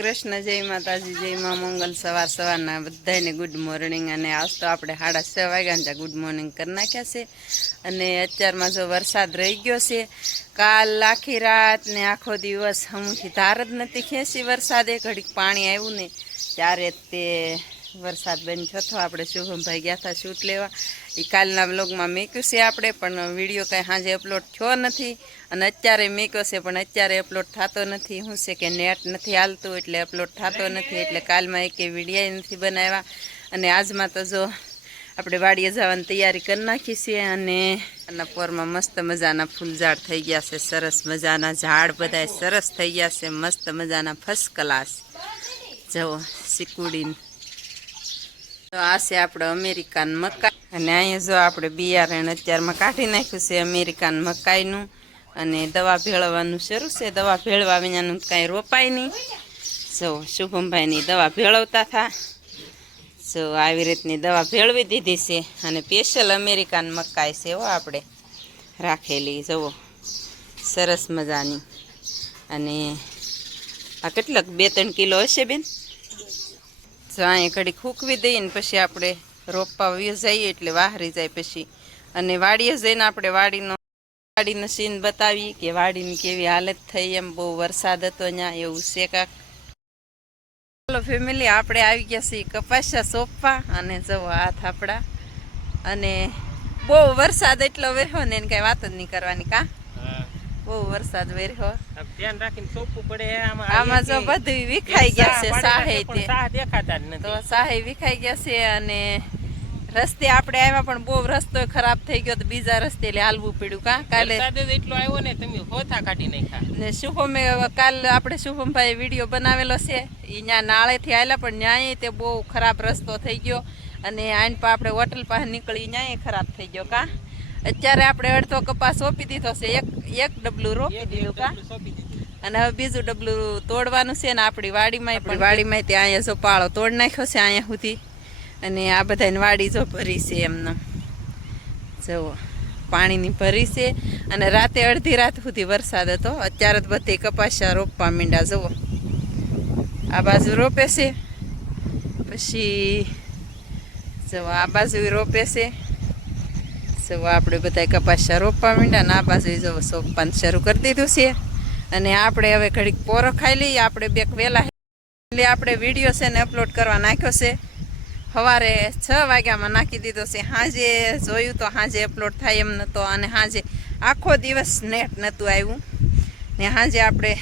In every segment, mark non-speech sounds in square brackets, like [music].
કૃષ્ણ જય માતાજી, જય મા મંગલ, સવાર સવારના બધાને ગુડ મોર્નિંગ અને આજ તો આપણે સાડા છ વાગ્યા ગુડ મોર્નિંગ કરી નાખ્યા છે. અને અત્યારમાં જો વરસાદ રહી ગયો છે, કાલ આખી રાત ને આખો દિવસ હમુથી ધાર જ નથી ખેંચી વરસાદે. ઘડીક પાણી આવ્યું ને ત્યારે તે વરસાદ બંધ થતો આપણે શુભમભાઈ ગયા હતા શૂટ લેવા. એ કાલના બ્લોગમાં મેક્યું છે આપણે, પણ વીડિયો કાંઈ સાંજે અપલોડ થયો નથી. અને અત્યારે મેક્યો છે, પણ અત્યારે અપલોડ થતો નથી. શું છે કે નેટ નથી હાલતું, એટલે અપલોડ થતો નથી. એટલે કાલમાં એકે વિડીયા નથી બનાવ્યા. અને આજમાં તો જો આપણે વાડીએ જવાની તૈયારી કરી નાખી છે અને આના પોરમાં મસ્ત મજાના ફૂલ ઝાડ થઈ ગયા છે, સરસ મજાના ઝાડ બધા સરસ થઈ ગયા છે, મસ્ત મજાના ફર્સ્ટ ક્લાસ જવો સિકુડીને તો આ છે આપણે અમેરિકન મકાઈ. અને અહીંયા જો આપણે બિયારણ અત્યારમાં કાઢી નાખ્યું છે અમેરિકન મકાઈનું. અને દવા ભેળવવાનું શરૂ છે. દવા ભેળવા વિનાનું કાંઈ રોપાય નહીં. જો શુભમભાઈની દવા ભેળવતા થા. જો આવી રીતની દવા ભેળવી દીધી છે. અને સ્પેશિયલ અમેરિકન મકાઈ છે હો આપણે રાખેલી, જુઓ. સરસ મજાની. અને આ કેટલાક બે ત્રણ કિલો હશે બેન? જો ઘડી ખૂકવી દઈએ ને પછી આપણે રોપવા જઈએ એટલે વાહરી જાય પછી. અને વાડીએ જઈને આપણે વાડીનો વાડીનો સીન બતાવી કે વાડીની કેવી હાલત થઈ એમ. બહુ વરસાદ હતો અહીંયા એવું છે કાંક. ચાલો ફેમિલી આપણે આવી ગયા છીએ કપાસા સોંપવા અને જવો હાથ આપણા અને બહુ વરસાદ એટલો વહેવો ને એને કાંઈ વાત જ નહીં કરવાની, કા? બહુ વરસાદ વેર્યો. ધ્યાન રાખીને ચોખ્ખું પડે આમાં જો બધું વિખાઈ ગયા છે સાહે તે દેખાતા નથી. તો સાહે વિખાઈ ગયા છે અને રસ્તે આપણે આવ્યા પણ બહુ રસ્તો ખરાબ થઈ ગયો તો બીજા રસ્તે એટલે હાલવું પડ્યું કા? કાલે એટલો આવ્યો ને તમે હોથા કાઢી નાખ્યા. ને શુભમ કાલ આપણે શુભમભાઈ વીડિયો બનાવેલો છે એ ત્યાં નાળેથી આવેલા પણ ન્યાય તે બહુ ખરાબ રસ્તો થઈ ગયો અને આઈન પા આપણે હોટલ પાસે નીકળી ન્યાય ખરાબ થઈ ગયો કા? અત્યારે આપણે અડધો કપાસ સોંપી દીધો છે એક એક ડબલું રોપી દીધું કા? અને હવે બીજું ડબલું તોડવાનું છે ને આપણી વાડીમાં પણ. વાડીમાં ત્યાં અહીંયા જો પાળો તોડ નાખ્યો છે અહીંયા સુધી. અને આ બધાની વાડી જો ભરી છે એમને. જુઓ પાણીની ભરી છે. અને રાતે અડધી રાત સુધી વરસાદ હતો. અત્યારે તો બધી કપાસિયા રોપવા મીંડા જુઓ. આ બાજુ રોપે છે. પછી જુઓ આ બાજુ રોપે છે. જુઓ આપણે બધા કપાસ રોપવા માંડ્યા ને આ બાજુ જો સોપાન શરૂ કરી દીધું છે. અને આપણે હવે ઘડીક પોરો ખાઈ લઈએ. આપણે બેક વહેલા એટલે આપણે વીડિયો છે ને અપલોડ કરવા નાખ્યો છે. સવારે છ વાગ્યામાં નાખી દીધો છે. સાંજે જોયું તો સાંજે અપલોડ થાય એમ નહોતો અને સાંજે આખો દિવસ નેટ નહોતું આવ્યું. ને સાંજે આપણે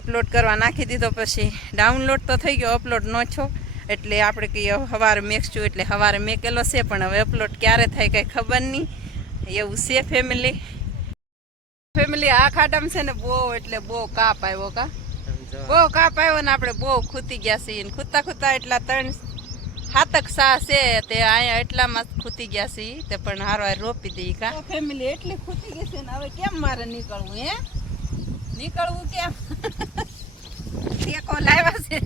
અપલોડ કરવા નાખી દીધો પછી ડાઉનલોડ તો થઈ ગયો. અપલોડ ન છો. એટલે આપણે કહીએ સવારે મેકશું એટલે સવારે મેકેલો છે, પણ હવે અપલોડ ક્યારે થાય કંઈ ખબર નહીં. એવું છે ફેમિલી ફેમિલી આ ખાડામાં છે ને બહુ, એટલે બહુ કાપ આવ્યો કા. બહુ કાપ આવ્યો ને આપણે બહુ ખૂતી ગયા છીએ ખૂતા ખૂતા એટલા ત્રણ હાતક સા છે તે અહીંયા એટલામાં ખૂતી ગયા છીએ તે પણ હારો રોપી દઈ કા. ફેમિલી એટલી ખૂતી ગઈ છે ને હવે કેમ મારે નીકળવું, હે? નીકળવું કેમ? [laughs] ટેકો લાવ્યા છે.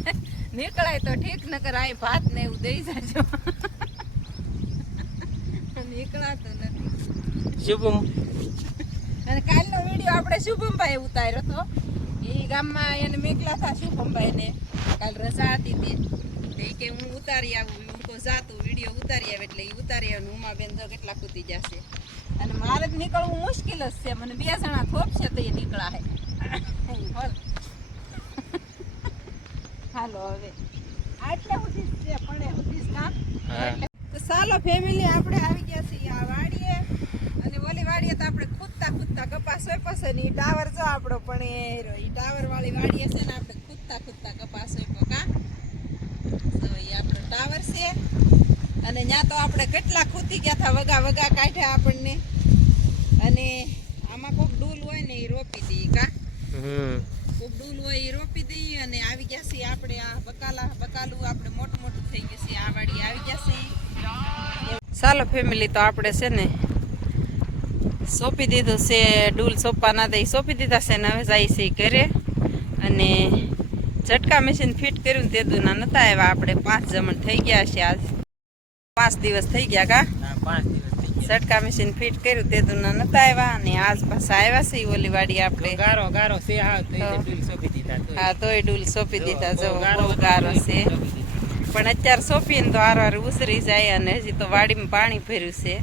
નીકળાય તો ઠીક નકર અહીં ભાત ને એવું દઈ જાજો. નીકળાતો નથી. શુભમ. અને કાલનો વીડિયો આપણે શુભમભાઈ ઉતાર્યો હતો એ ગામમાં એને મેકલા હતા શુભમભાઈને. કાલ રજા હતી તે. તો કે હું ઉતારી આવું. હું તો જાતું વીડિયો ઉતારી આવે એટલે એ ઉતારી આવે ઉમા બેન તો કેટલા કૂદી જશે. અને મારે જ નીકળવું મુશ્કેલ જ છે. મને બે જણા થોપશે તો એ નીકળા હે બોલ. હાલો હવે. આટલે સુધી છે પડે સુધી કામ. તો ચાલો ફેમિલી આપણે આવી ગયા છીએ આ વાડીએ. અને ઓલી વાડીએ તો આપણે ખૂદતા ખૂદતા કપાસ છે ને એ ટાવર જો આપણો પણ એ રહ્યો. ટાવર વાળી વાડીએ છે ને આપણે ખુદતા ખૂદતા કપાસ વેપો કા? તો ઈ આપણો ટાવર છે. અને ત્યાં તો આપણે કેટલા ખૂતી ગયા હતા વગા વગા કાઢ્યા આપણને. અને આમાં કોક ડૂલ હોય ને એ રોપી દઈએ કા? હમ. કોક ડૂલ હોય એ રોપી દઈએ અને આવી ગયા છીએ આપણે આ બકાલા, બકાલું આપણે મોટું મોટું થઈ ગયું છે, આ વાડી આવી ગયા છે. ચાલો ફેમિલી તો આપણે છે ને સોંપી દીધું છે, ડૂલ સોંપવા ના દઈ સોંપી દીધા છે ને હવે જાય છે ઘરે. અને ઝટકા મશીન ફિટ કર્યું તે દુના નતા આવ્યા, આપણે પાંચ જમણ થઈ ગયા છે આજ. પાંચ દિવસ થઈ ગયા કા? પાંચ દિવસ. થઈ મશીન ફિટ કર્યું તે તો નતા આવ્યા અને આજ પાછા આવ્યા છે ઓલી વાડી આપણે ગારો ગારો છે હા તો. ડૂલ સોંપી દીધા. હા તોય ડૂલ સોંપી દીધા જો, બહુ ગારો ગારો છે પણ અત્યારે સોંપીને તો આરો હાર ઉસરી જાય અને હજી તો વાડીમાં પાણી ભર્યું છે